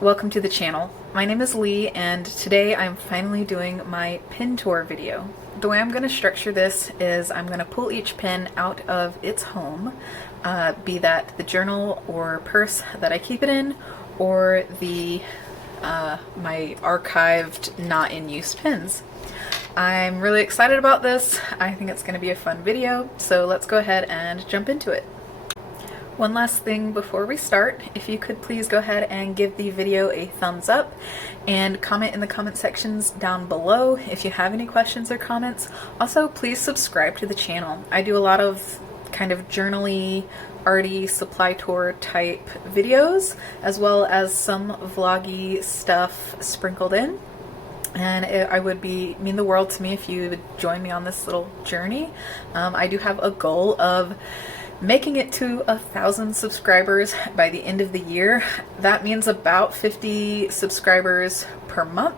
welcome to the channel. My name is Lee and today I'm finally doing my pin tour video. The way I'm going to structure this is I'm going to pull each pin out of its home, be that the journal or purse that I keep it in, or the my archived not in use pins. I'm really excited about this. I think it's going to be a fun video, so let's go ahead and jump into it. One last thing before we start, if you could please go ahead and give the video a thumbs up and comment in the comment sections down below if you have any questions or comments. Also, please subscribe to the channel. I do a lot of kind of journaly, arty, supply tour type videos, as well as some vloggy stuff sprinkled in. And I would mean the world to me if you would join me on this little journey. I do have a goal of making it to 1,000 subscribers by the end of the year. That means about 50 subscribers per month,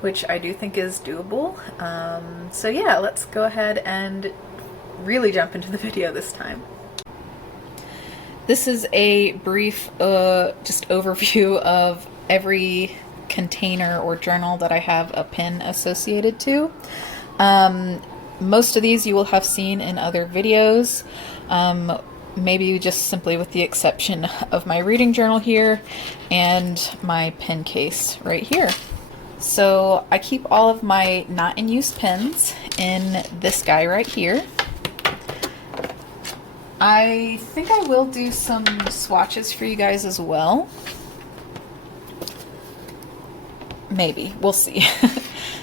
which I do think is doable. So yeah, let's go ahead and really jump into the video this time. This is a brief just overview of every container or journal that I have a pin associated to. Most of these you will have seen in other videos, maybe just simply with the exception of my reading journal here and my pen case right here. So I keep all of my not in use pens in this guy right here. I think I will do some swatches for you guys as well. Maybe, we'll see.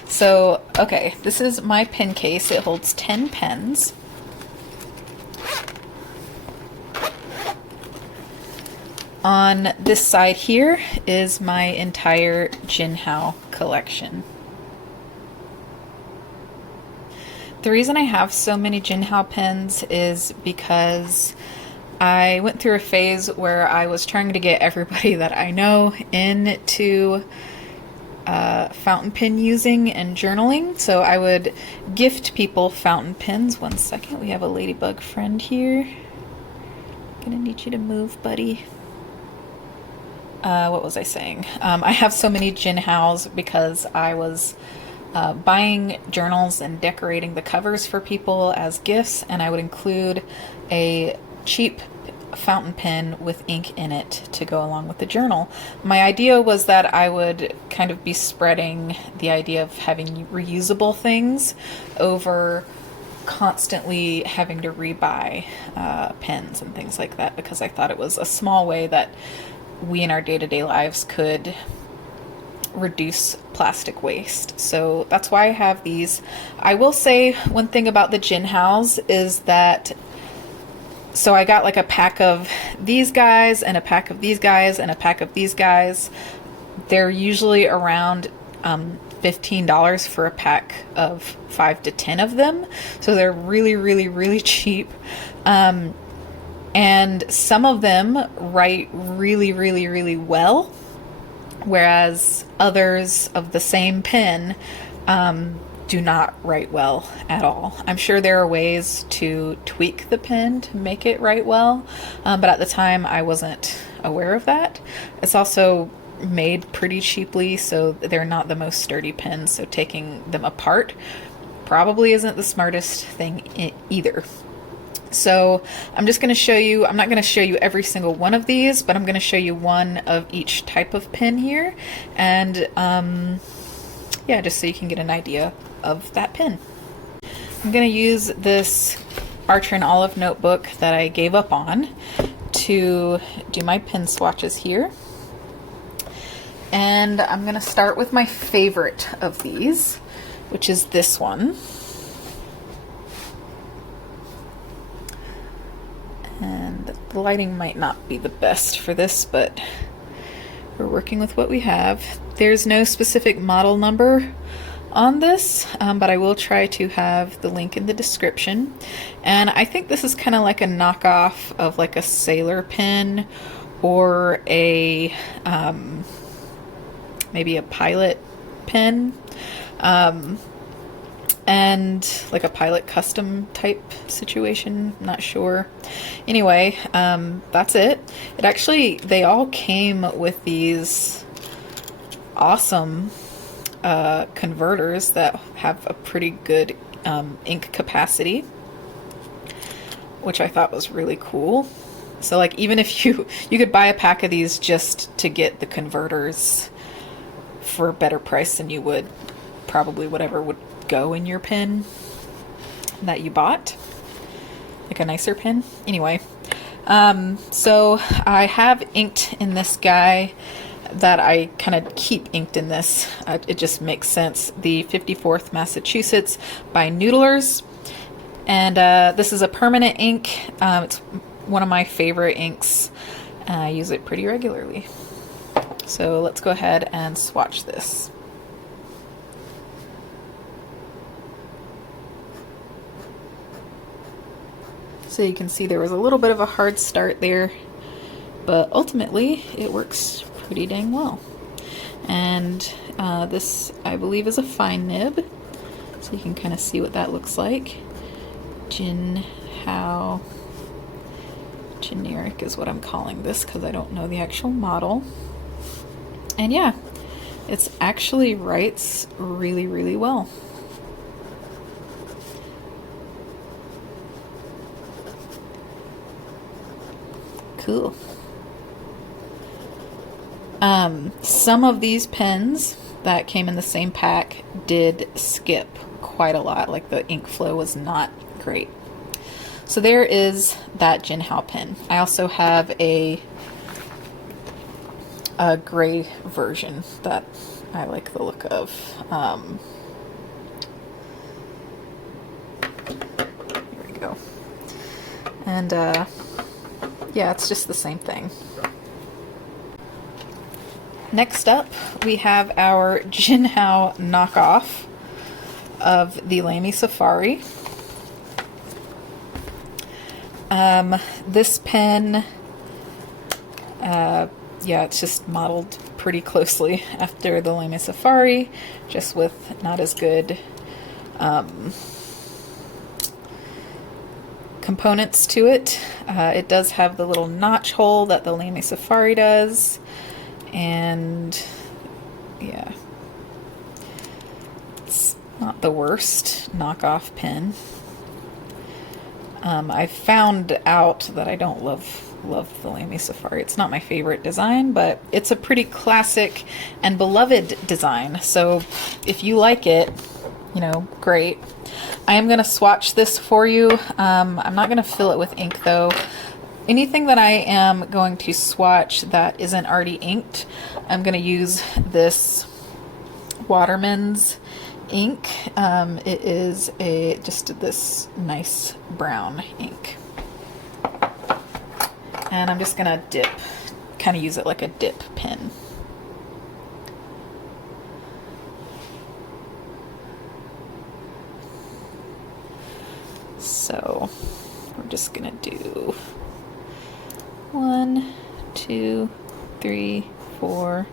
So, okay, this is my pen case. It holds 10 pens. On this side here is my entire Jinhao collection. The reason I have so many Jinhao pens is because I went through a phase where I was trying to get everybody that I know into fountain pen using and journaling. So I would gift people fountain pens. One second, we have a ladybug friend here. Gonna need you to move, buddy. What was I saying? I have so many Jinhaos because I was buying journals and decorating the covers for people as gifts, and I would include a cheap fountain pen with ink in it to go along with the journal. My idea was that I would kind of be spreading the idea of having reusable things over constantly having to rebuy pens and things like that, because I thought it was a small way that we in our day-to-day lives could reduce plastic waste. So that's why I have these. I will say one thing about the Jinhaos is that, so I got like a pack of these guys and a pack of these guys and a pack of these guys. They're usually around $15 for a pack of 5 to 10 of them. So they're really, really, really cheap. And some of them write really, really, really well, whereas others of the same pen do not write well at all. I'm sure there are ways to tweak the pen to make it write well, but at the time I wasn't aware of that. It's also made pretty cheaply, so they're not the most sturdy pens, so taking them apart probably isn't the smartest thing either. So I'm just going to show you, I'm not going to show you every single one of these, but I'm going to show you one of each type of pen here, and yeah, just so you can get an idea of that pen. I'm going to use this Archer and Olive notebook that I gave up on to do my pen swatches here. And I'm going to start with my favorite of these, which is this one. And the lighting might not be the best for this, but we're working with what we have. There's no specific model number on this, but I will try to have the link in the description. And I think this is kind of like a knockoff of like a sailor pen or a maybe a pilot pen. And like a pilot custom type situation, not sure. Anyway, that's it. It actually, they all came with these awesome converters that have a pretty good ink capacity, which I thought was really cool. So like even if you could buy a pack of these just to get the converters for a better price than you would probably whatever would go in your pen that you bought, like a nicer pen. Anyway, so I have inked in this guy that I kind of keep inked in this. It just makes sense. The 54th Massachusetts by Noodlers. And this is a permanent ink. It's one of my favorite inks. I use it pretty regularly. So let's go ahead and swatch this. So you can see there was a little bit of a hard start there, but ultimately it works pretty dang well. And this, I believe, is a fine nib, so you can kind of see what that looks like. Jinhao generic is what I'm calling this because I don't know the actual model. And yeah, it's actually writes really, really well. Cool. Some of these pens that came in the same pack did skip quite a lot. Like the ink flow was not great. So there is that Jinhao pen. I also have a gray version that I like the look of. Here we go. And yeah, it's just the same thing. Next up, we have our Jinhao knockoff of the Lamy Safari. This pen, yeah, it's just modeled pretty closely after the Lamy Safari, just with not as good components to it. It does have the little notch hole that the Lamy Safari does, and yeah, it's not the worst knockoff pen. I found out that I don't love the Lamy Safari. It's not my favorite design, but it's a pretty classic and beloved design. So if you like it, you know, great. I am going to swatch this for you. I'm not going to fill it with ink though. Anything that I am going to swatch that isn't already inked, I'm going to use this Waterman's ink. It is just this nice brown ink. And I'm just going to kind of use it like a dip pen. So we're just going to do 1, 2, 3, 4.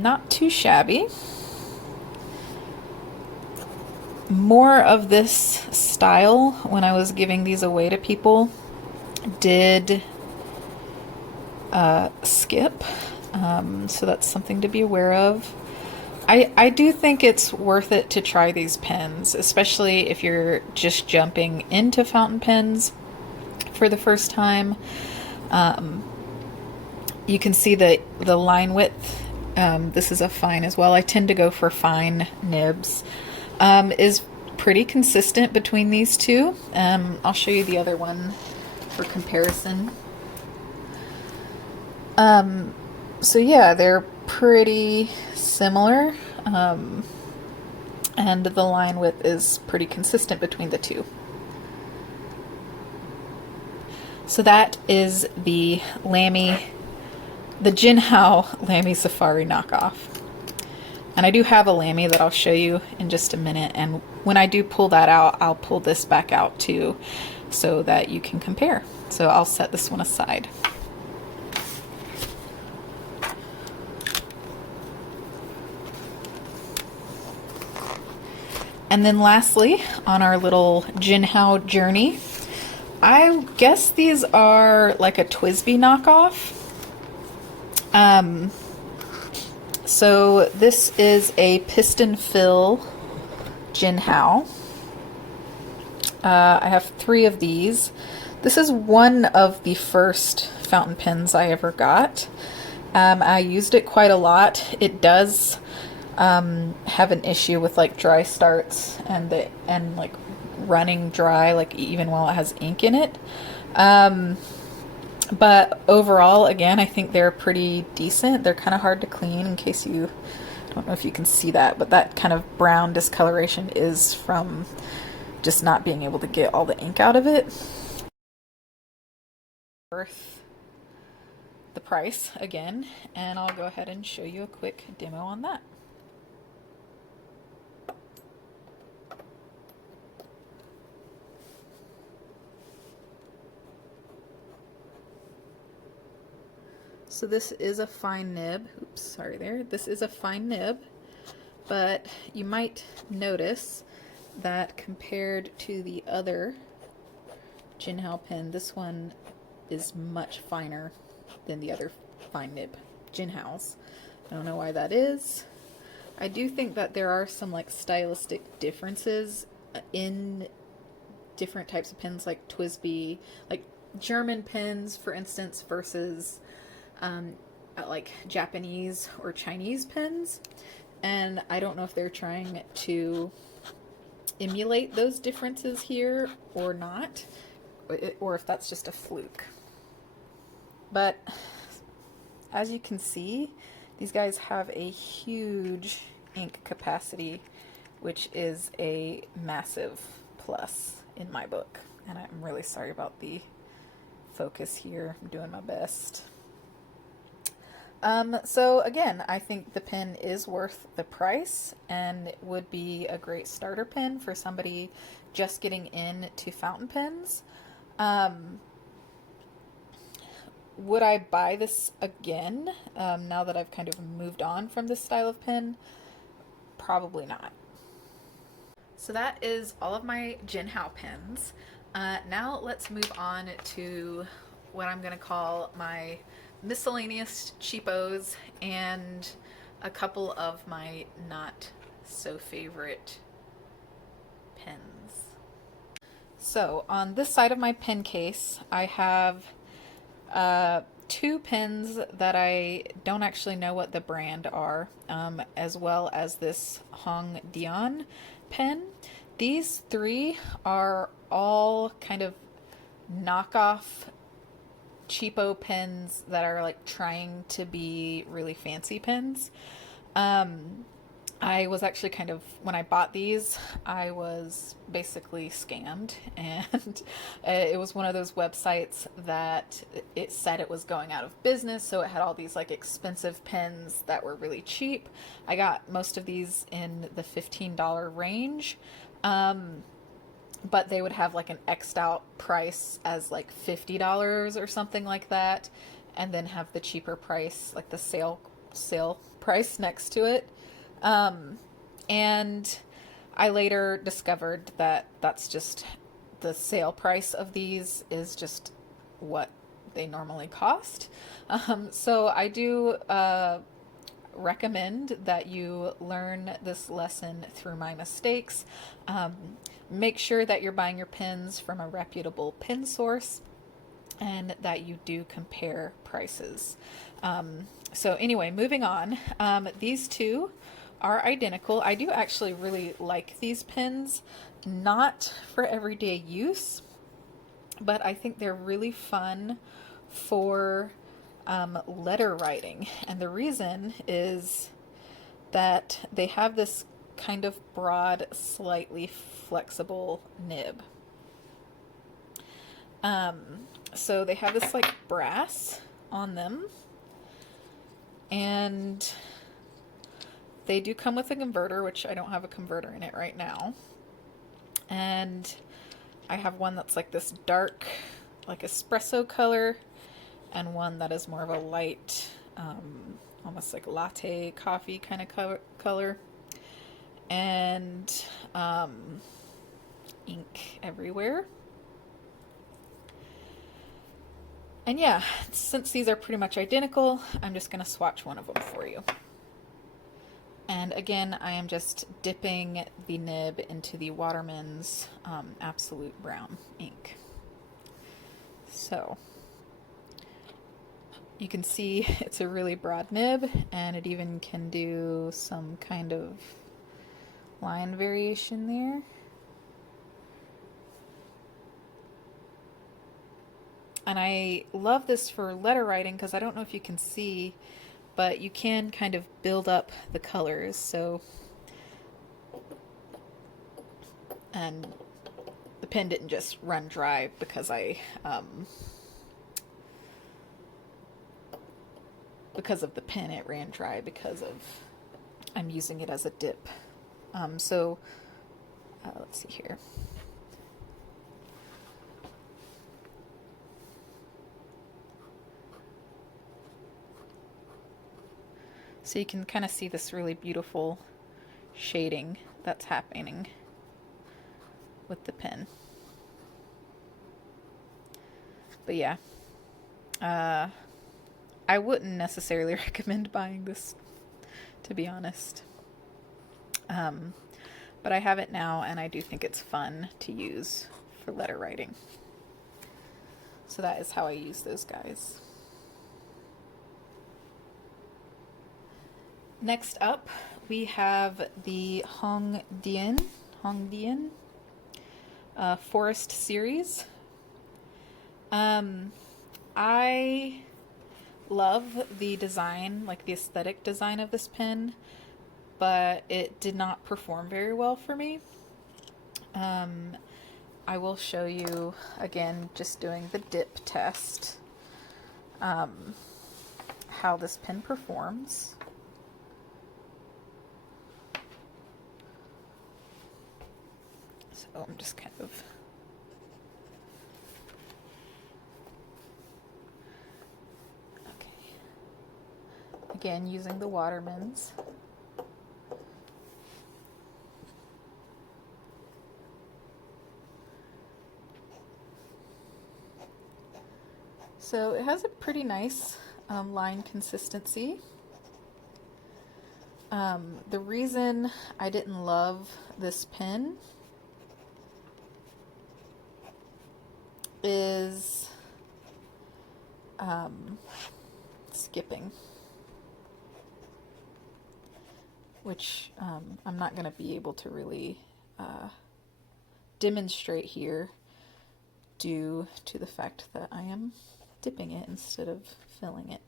Not too shabby. More of this style when I was giving these away to people did skip, so that's something to be aware of. I do think it's worth it to try these pens, especially if you're just jumping into fountain pens for the first time. You can see the line width. This is a fine as well. I tend to go for fine nibs. Is pretty consistent between these two. I'll show you the other one for comparison. So yeah, they're pretty similar, and the line width is pretty consistent between the two. So that is the Jinhao Lamy Safari knockoff. And I do have a Lamy that I'll show you in just a minute, and when I do pull that out, I'll pull this back out too, so that you can compare. So I'll set this one aside. And then lastly, on our little Jinhao journey, I guess these are like a Twisby knockoff. So this is a piston fill Jinhao. I have 3 of these. This is one of the first fountain pens I ever got. I used it quite a lot. It does have an issue with like dry starts and like running dry, like even while it has ink in it. But overall, again, I think they're pretty decent. They're kind of hard to clean, in case you don't know if you can see that, but that kind of brown discoloration is from just not being able to get all the ink out of it. Worth the price again, and I'll go ahead and show you a quick demo on that. So this is a fine nib. Oops, sorry there. This is a fine nib, but you might notice that compared to the other Jinhao pen, this one is much finer than the other fine nib Jinhaos. I don't know why that is. I do think that there are some like stylistic differences in different types of pens, like Twisby, like German pens, for instance, versus like Japanese or Chinese pens. And I don't know if they're trying to emulate those differences here or not, or if that's just a fluke. But as you can see, these guys have a huge ink capacity, which is a massive plus in my book. And I'm really sorry about the focus here. I'm doing my best. So again, I think the pen is worth the price and would be a great starter pen for somebody just getting into fountain pens. Would I buy this again now that I've kind of moved on from this style of pen? Probably not. So that is all of my Jinhao pens. Now let's move on to what I'm going to call my miscellaneous cheapos and a couple of my not so favorite pens. So on this side of my pen case, I have 2 pens that I don't actually know what the brand are, as well as this HongDian pen. These 3 are all kind of knockoff cheapo pens that are like trying to be really fancy pens. I was actually kind of, when I bought these, I was basically scammed, and it was one of those websites that it said it was going out of business, so it had all these like expensive pens that were really cheap. I got most of these in the $15 range, but they would have like an X'd out price as like $50 or something like that, and then have the cheaper price, like the sale price next to it. And I later discovered that that's just the sale price of these is just what they normally cost. So I do recommend that you learn this lesson through my mistakes. Make sure that you're buying your pens from a reputable pen source and that you do compare prices. So anyway, moving on. These 2 are identical. I do actually really like these pens, not for everyday use, but I think they're really fun for letter writing. And the reason is that they have this kind of broad, slightly flexible nib. So they have this like brass on them, and they do come with a converter, which I don't have a converter in it right now. And I have one that's like this dark, like espresso color, and one that is more of a light, almost like latte coffee kind of color. and ink everywhere. And yeah, since these are pretty much identical, I'm just going to swatch one of them for you. And again, I am just dipping the nib into the Waterman's Absolute Brown ink. So you can see it's a really broad nib, and it even can do some kind of line variation there. And I love this for letter writing because I don't know if you can see, but you can kind of build up the colors. So, and the pen didn't just run dry because because of the pen, it ran dry because of I'm using it as a dip. Let's see here. So you can kind of see this really beautiful shading that's happening with the pen. But yeah, I wouldn't necessarily recommend buying this, to be honest. But I have it now, and I do think it's fun to use for letter writing. So that is how I use those guys. Next up, we have the HongDian Forest series. I love the design, like the aesthetic design of this pen, but it did not perform very well for me. I will show you again, just doing the dip test, how this pen performs. So I'm just kind of again using the Waterman's. So it has a pretty nice line consistency. The reason I didn't love this pen is skipping, which I'm not going to be able to really demonstrate here due to the fact that I am dipping it instead of filling it.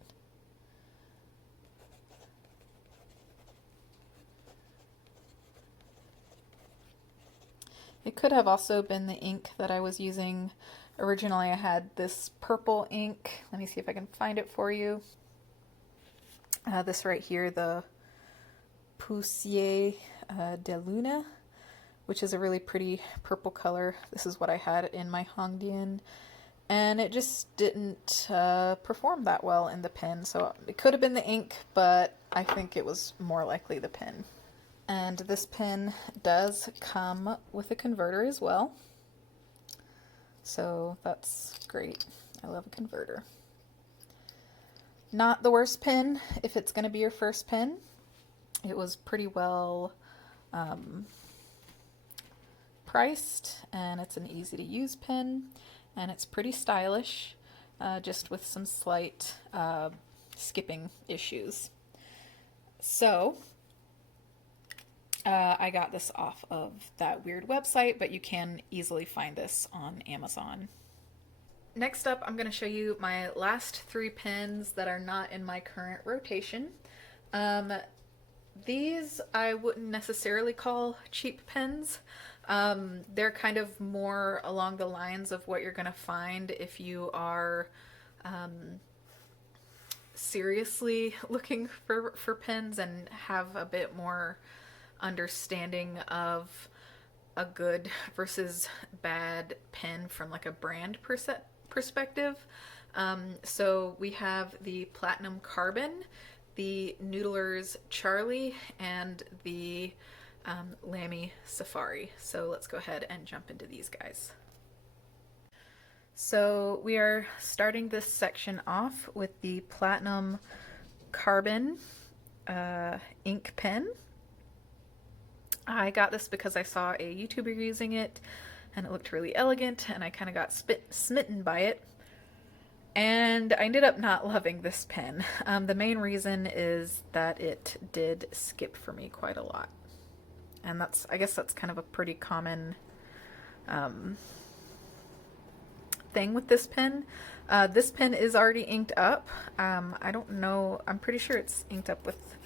It could have also been the ink that I was using. Originally I had this purple ink. Let me see if I can find it for you. This right here, the Poussière de Luna, which is a really pretty purple color. This is what I had in my HongDian, and it just didn't perform that well in the pen. So it could have been the ink, but I think it was more likely the pen. And this pen does come with a converter as well, so that's great. I love a converter. Not the worst pen if it's going to be your first pen. It was pretty well priced, and it's an easy to use pen, and it's pretty stylish, just with some slight skipping issues. So I got this off of that weird website, but you can easily find this on Amazon. Next up, I'm going to show you my last 3 pens that are not in my current rotation. These I wouldn't necessarily call cheap pens. They're kind of more along the lines of what you're going to find if you are seriously looking for pens and have a bit more understanding of a good versus bad pen from like a brand perspective. So we have the Platinum Carbon, the Noodler's Charlie, and the Lamy Safari. So let's go ahead and jump into these guys. So we are starting this section off with the Platinum Carbon ink pen. I got this because I saw a YouTuber using it and it looked really elegant and I kind of got smitten by it. And I ended up not loving this pen. The main reason is that it did skip for me quite a lot. And I guess that's kind of a pretty common thing with this pen. This pen is already inked up. I don't know, I'm pretty sure it's inked up with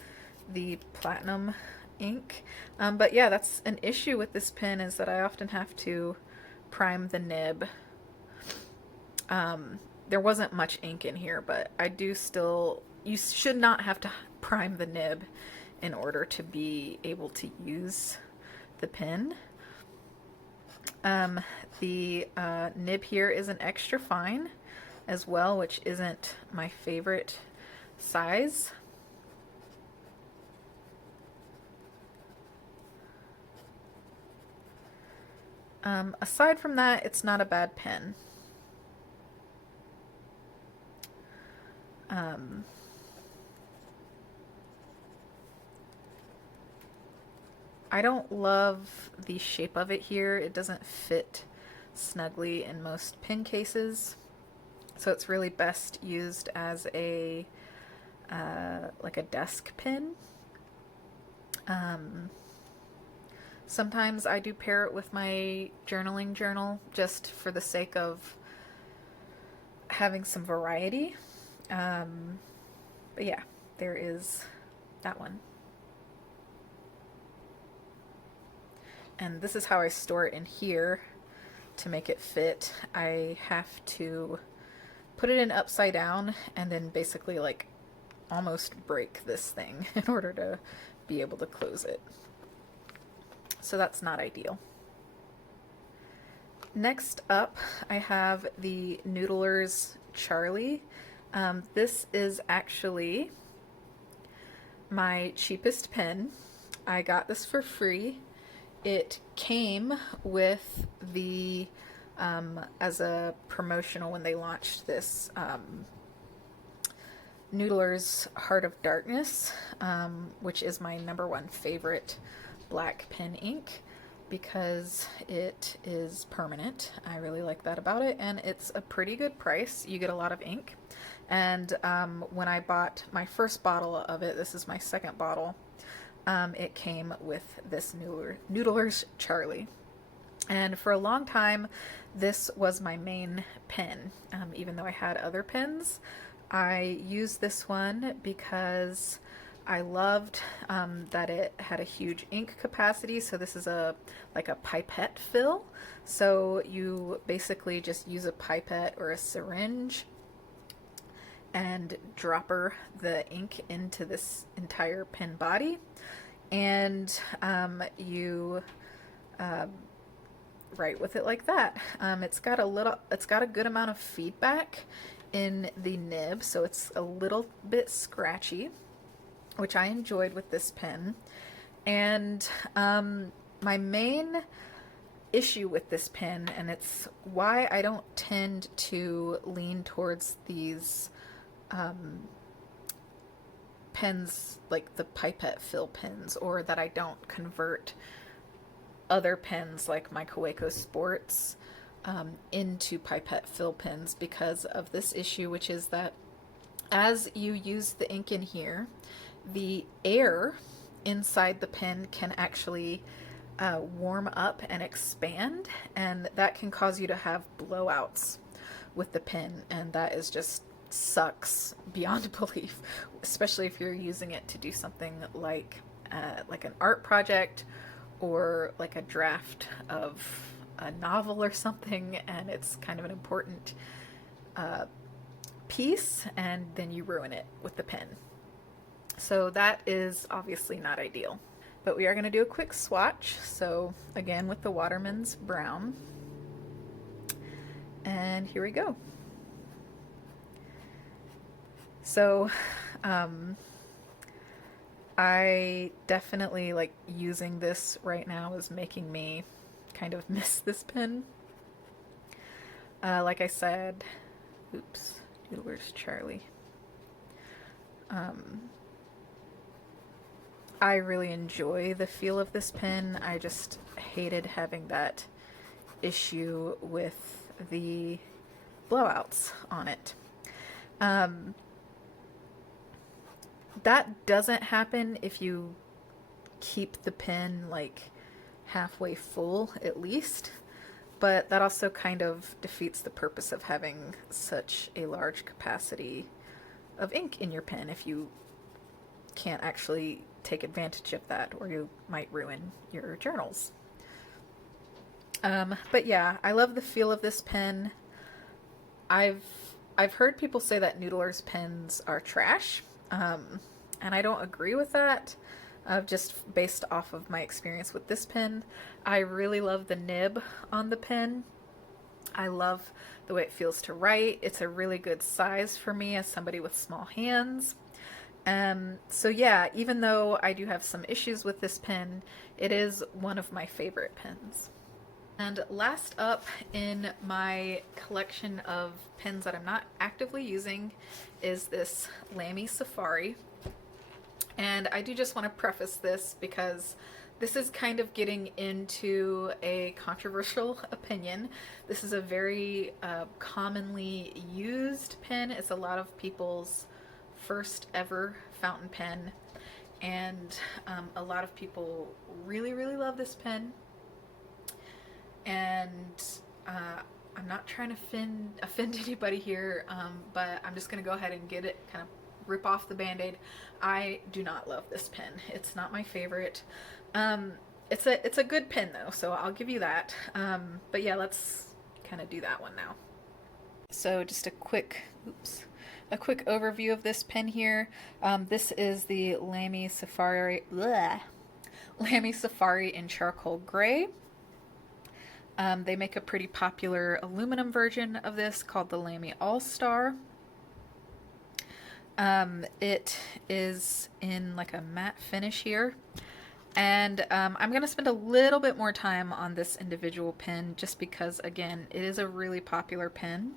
the platinum ink. But yeah, that's an issue with this pen, is that I often have to prime the nib. There wasn't much ink in here, but I do still, you should not have to prime the nib in order to be able to use the pen. The nib here is an extra fine as well, which isn't my favorite size. Aside from that, it's not a bad pen. I don't love the shape of it here. It doesn't fit snugly in most pen cases, so it's really best used as a like a desk pen. Sometimes I do pair it with my journaling journal just for the sake of having some variety. But yeah, there is that one. And this is how I store it in here to make it fit. I have to put it in upside down and then basically like almost break this thing in order to be able to close it. So that's not ideal. Next up, I have the Noodler's Charlie. This is actually my cheapest pen. I got this for free. It came with the, as a promotional when they launched this, Noodler's Heart of Darkness, which is my #1 favorite black pen ink because it is permanent. I really like that about it, and it's a pretty good price. You get a lot of ink. And when I bought my first bottle of it, this is my second bottle, it came with this Noodler's Charlie. And for a long time, this was my main pen. Even though I had other pens, I used this one because I loved that it had a huge ink capacity. So this is like a pipette fill. So you basically just use a pipette or a syringe and dropper the ink into this entire pen body, and you write with it like that. It's got a good amount of feedback in the nib, so it's a little bit scratchy, which I enjoyed with this pen. And my main issue with this pen, and it's why I don't tend to lean towards these pens like the pipette fill pens, or that I don't convert other pens like my Kaweco Sports into pipette fill pens, because of this issue, which is that as you use the ink in here, the air inside the pen can actually warm up and expand, and that can cause you to have blowouts with the pen, and that is just sucks beyond belief, especially if you're using it to do something like an art project or like a draft of a novel or something, and it's kind of an important piece, and then you ruin it with the pen. So that is obviously not ideal. But we are going to do a quick swatch. So again, with the Waterman's Brown. And here we go. So I definitely like using this right now is making me kind of miss this pen. Like I said, oops, Noodler's Charlie. I really enjoy the feel of this pen. I just hated having that issue with the blowouts on it. That doesn't happen if you keep the pen like halfway full at least, but that also kind of defeats the purpose of having such a large capacity of ink in your pen if you can't actually take advantage of that, or you might ruin your journals. But yeah, I love the feel of this pen. I've I've heard people say that Noodler's pens are trash, and I don't agree with that. Just based off of my experience with this pen, I really love the nib on the pen. I love the way it feels to write. It's a really good size for me as somebody with small hands. So yeah, even though I do have some issues with this pen, it is one of my favorite pens. And last up in my collection of pens that I'm not actively using is this Lamy Safari. And I do just want to preface this because this is kind of getting into a controversial opinion. This is a very commonly used pen. It's a lot of people's first ever fountain pen, and a lot of people really, really love this pen. And I'm not trying to offend anybody here, but I'm just going to go ahead and get it, kind of rip off the band-aid. I do not love this pen. It's not my favorite. It's a good pen though, so I'll give you that. But yeah, let's kind of do that one now. So just a quick overview of this pen here. This is the Lamy Safari, Lamy Safari in charcoal gray. They make a pretty popular aluminum version of this called the Lamy All-Star. It is in like a matte finish here. And I'm going to spend a little bit more time on this individual pen just because, again, it is a really popular pen.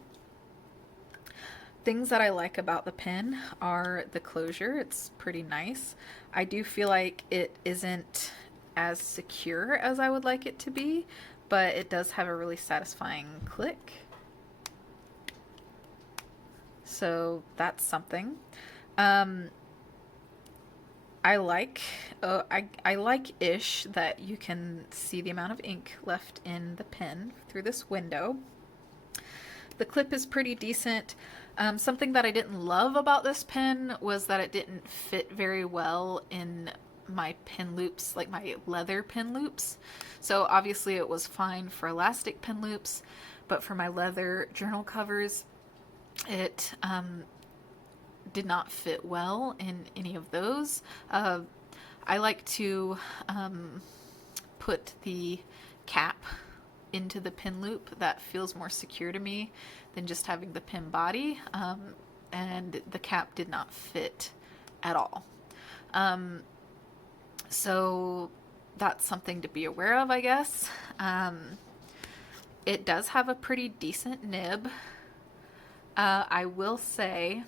Things that I like about the pen are the closure. It's pretty nice. I do feel like it isn't as secure as I would like it to be, but it does have a really satisfying click. So that's something. I like-ish that you can see the amount of ink left in the pen through this window. The clip is pretty decent. Something that I didn't love about this pen was that it didn't fit very well in my pin loops, like my leather pin loops. So obviously it was fine for elastic pin loops, but for my leather journal covers, it did not fit well in any of those. I like to put the cap into the pin loop. That feels more secure to me than just having the pin body, and the cap did not fit at all. So that's something to be aware of, I guess. It does have a pretty decent nib. I will say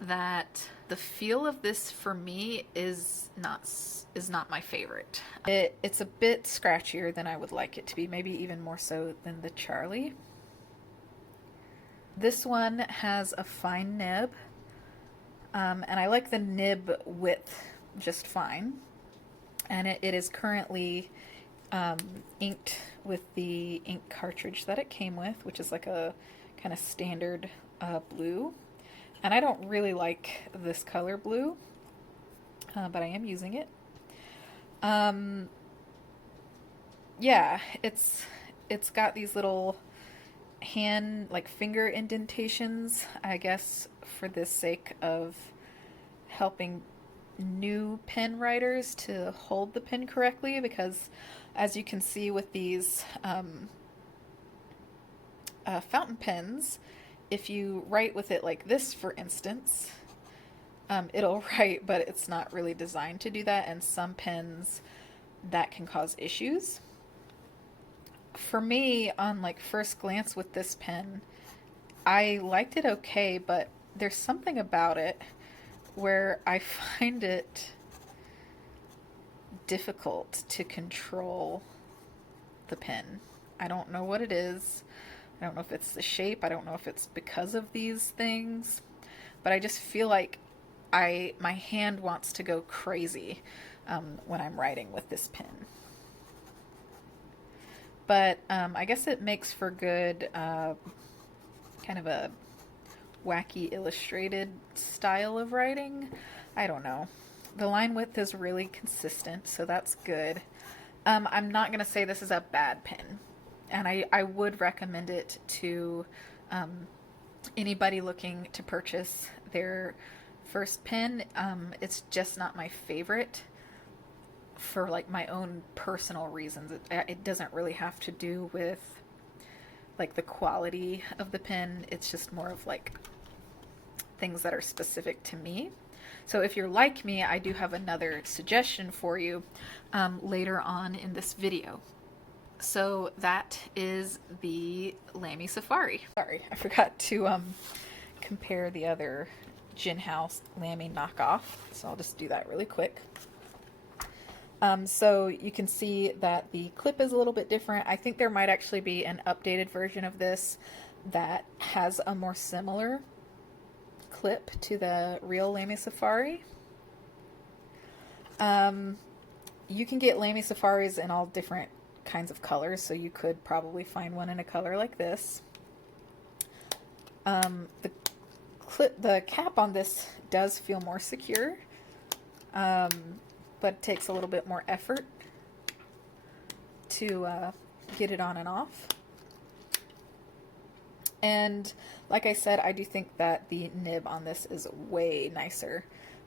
that the feel of this for me is not my favorite. It's a bit scratchier than I would like it to be, maybe even more so than the Charlie. This one has a fine nib, and I like the nib width just fine. And it is currently inked with the ink cartridge that it came with, which is like a kind of standard blue. And I don't really like this color blue, but I am using it. Yeah, it's got these little hand, like finger indentations, I guess for the sake of helping new pen writers to hold the pen correctly, because as you can see with these fountain pens, if you write with it like this, for instance, it'll write, but it's not really designed to do that, and some pens that can cause issues. For me, on like first glance with this pen, I liked it okay, but there's something about it where I find it difficult to control the pen. I don't know what it is. I don't know if it's the shape. I don't know if it's because of these things, but I just feel like my hand wants to go crazy when I'm writing with this pen. But I guess it makes for good kind of a wacky illustrated style of writing. I don't know. The line width is really consistent, so that's good. I'm not going to say this is a bad pen, and I would recommend it to anybody looking to purchase their first pen. It's just not my favorite for like my own personal reasons. It doesn't really have to do with like the quality of the pen. It's just more of like things that are specific to me. So if you're like me, I do have another suggestion for you later on in this video. So that is the Lamy Safari. Sorry, I forgot to compare the other Jinhao Lamy knockoff, so I'll just do that really quick. So you can see that the clip is a little bit different. I think there might actually be an updated version of this that has a more similar clip to the real Lamy Safari. You can get Lamy Safaris in all different kinds of colors, so you could probably find one in a color like this. The cap on this does feel more secure, but it takes a little bit more effort to get it on and off. And like I said, I do think that the nib on this is way nicer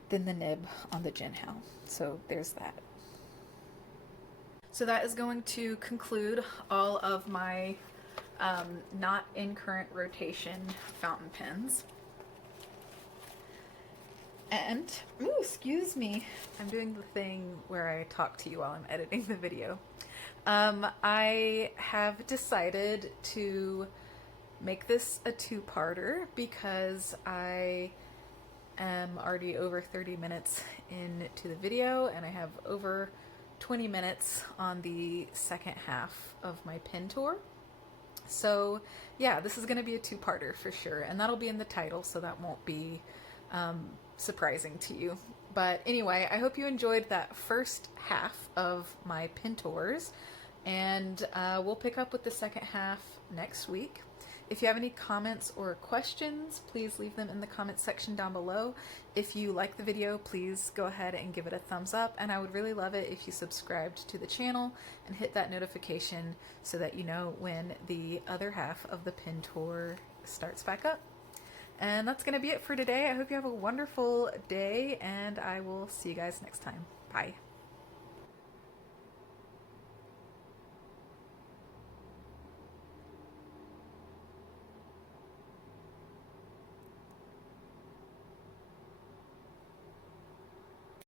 than the nib on the Jinhao. So there's that. So that is going to conclude all of my not in current rotation fountain pens. And, ooh, excuse me, I'm doing the thing where I talk to you while I'm editing the video. I have decided to make this a two-parter because I am already over 30 minutes into the video and I have over 20 minutes on the second half of my pen tour. So yeah, this is going to be a two-parter for sure, and that'll be in the title, so that won't be surprising to you. But anyway, I hope you enjoyed that first half of my pen tours, and we'll pick up with the second half next week. If you have any comments or questions, please leave them in the comments section down below. If you like the video, please go ahead and give it a thumbs up, and I would really love it if you subscribed to the channel and hit that notification so that you know when the other half of the pen tour starts back up. And that's going to be it for today. I hope you have a wonderful day, and I will see you guys next time. Bye.